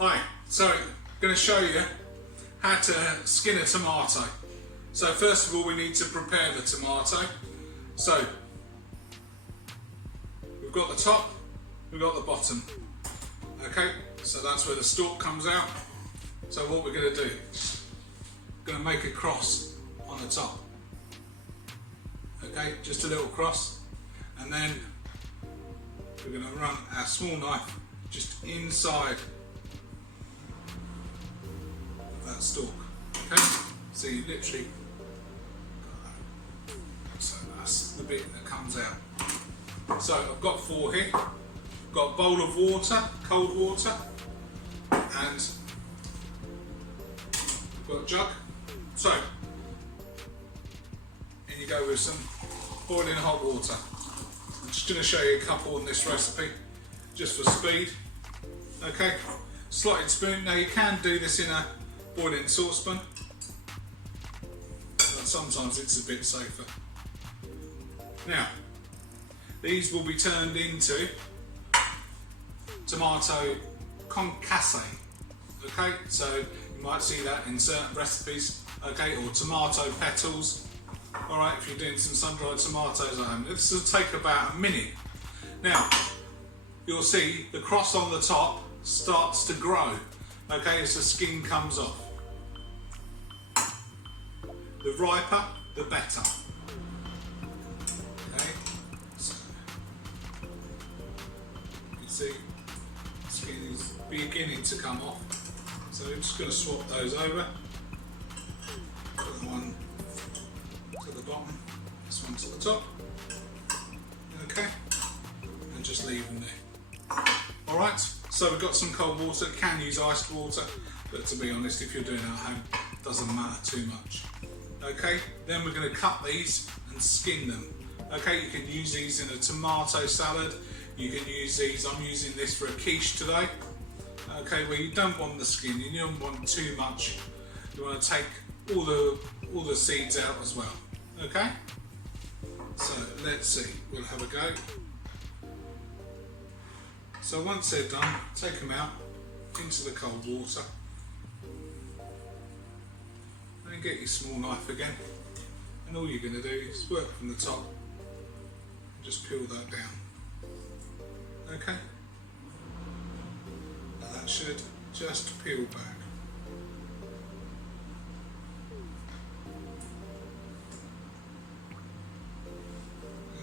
Hi, so I'm going to show you how to skin a tomato. So first of all we need to prepare the tomato. So we've got the top, we've got the bottom. Okay, so that's where the stalk comes out. So what we're going to do, we're going to make a cross on the top. Okay, just a little cross, and then we're going to run our small knife just inside that stalk. Okay, so you literally, so that's the bit that comes out. So I've got four here. I've got a bowl of water, cold water, and I've got a jug. So in you go with some boiling hot water. I'm just going to show you a couple on this recipe, just for speed. Okay, slotted spoon. Now you can do this in a boiling saucepan, but sometimes it's a bit safer. Now, these will be turned into tomato concasse. Okay, so you might see that in certain recipes. Okay, or tomato petals. All right, if you're doing some sun-dried tomatoes at home, this will take about a minute. Now, you'll see the cross on the top starts to grow. Okay, as the skin comes off. The riper, the better. Okay, so you can see the skin is beginning to come off. So we're just going to swap those over. Put the one to the bottom, this one to the top. Okay, and just leave them there. All right. So we've got some cold water. Can use iced water, but to be honest, if you're doing it at home, it doesn't matter too much. Okay, then we're going to cut these and skin them. Okay, you can use these in a tomato salad. You can use these, I'm using this for a quiche today. Okay, where you don't want the skin, you don't want too much. You want to take all the seeds out as well. Okay, so let's see, we'll have a go. So once they're done, take them out into the cold water. Then get your small knife again. And all you're going to do is work from the top and just peel that down. Okay? And that should just peel back.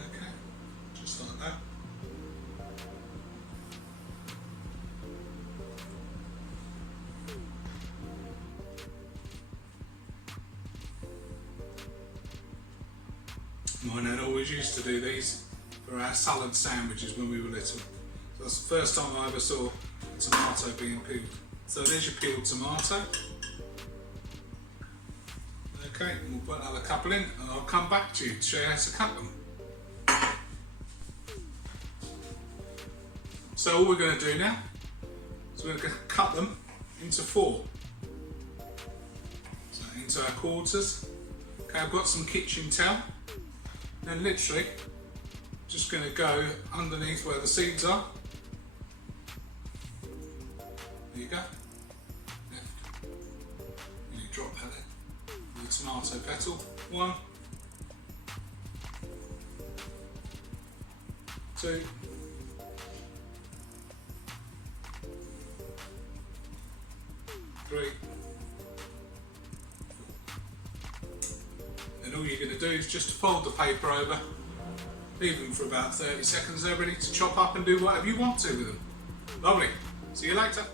Okay? Just like that. My nan always used to do these for our salad sandwiches when we were little. So that's the first time I ever saw a tomato being peeled. So there's your peeled tomato. Okay, and we'll put another couple in and I'll come back to you to show you how to cut them. So all we're going to do now is we're going to cut them into four. So into our quarters. Okay, I've got some kitchen towel. Then literally, just going to go underneath where the seeds are. There you go. Left. And you drop that in. The tomato petal. 1, 2, 3. And all you're going to do is just fold the paper over, leave them for about 30 seconds. They're ready to chop up and do whatever you want to with them. Lovely. See you later.